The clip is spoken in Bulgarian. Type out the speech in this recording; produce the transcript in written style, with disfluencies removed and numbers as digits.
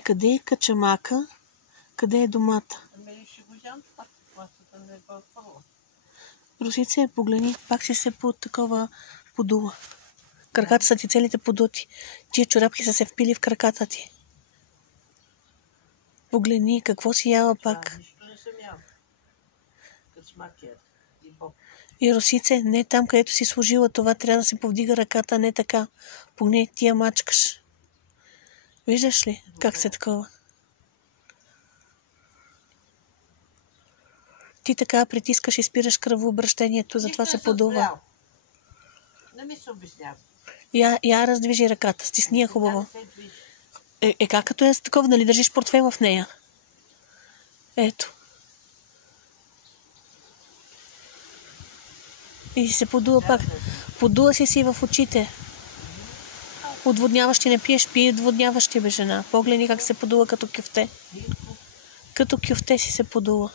Къде е качамака? Къде е домата? Русице, погледни, пак си се под такова подула. Краката са ти целите подути. Тия чорапки са се впили в краката ти. Погледни, какво си яла пак. И Русице, не там, където си служила, това трябва да се повдига ръката, не така. Поне ти я мачкаш. Виждаш ли как се такова? Ти така притискаш и спираш кръвообращението, затова се подува. Не ми се обяснява. Я раздвижи ръката, стисни я хубаво. Как като е такова, нали държиш портфел в нея? Ето. И се подува пак. Подула си в очите. Отводняващи не пиеш, пие отводняващи, бе жена. Погледни как се подула като кюфте. Като кюфте си се подула.